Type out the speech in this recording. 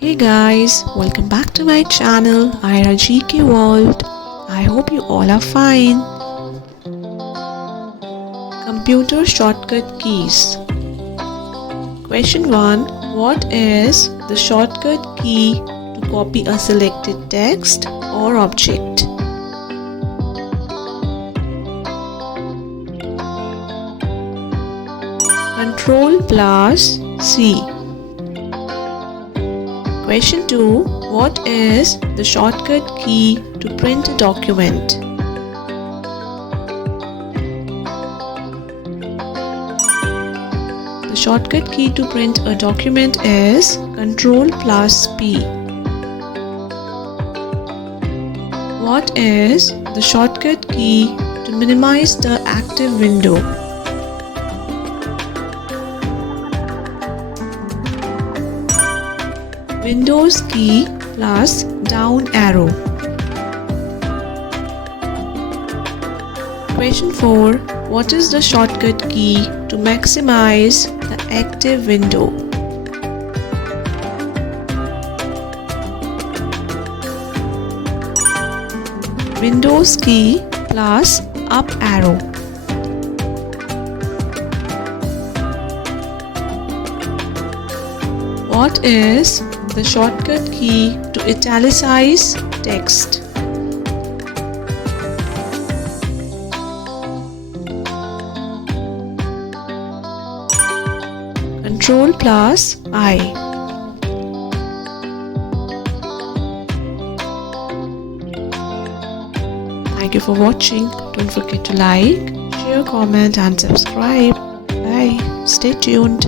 Hey guys, welcome back to my channel ayragkworld. I hope you all are fine. Computer shortcut keys. Question 1. What is the shortcut key to copy a selected text or object? Ctrl plus C. Question 2. What is the shortcut key to print a document? The shortcut key to print a document is Ctrl plus P. What is the shortcut key to minimize the active window? Windows key plus down arrow. Question 4. What is the shortcut key to maximize the active window? Windows key plus up arrow. What is the shortcut key to italicize text? Ctrl plus I. Thank you for watching. Don't forget to like, share, comment and subscribe. Bye. Stay tuned.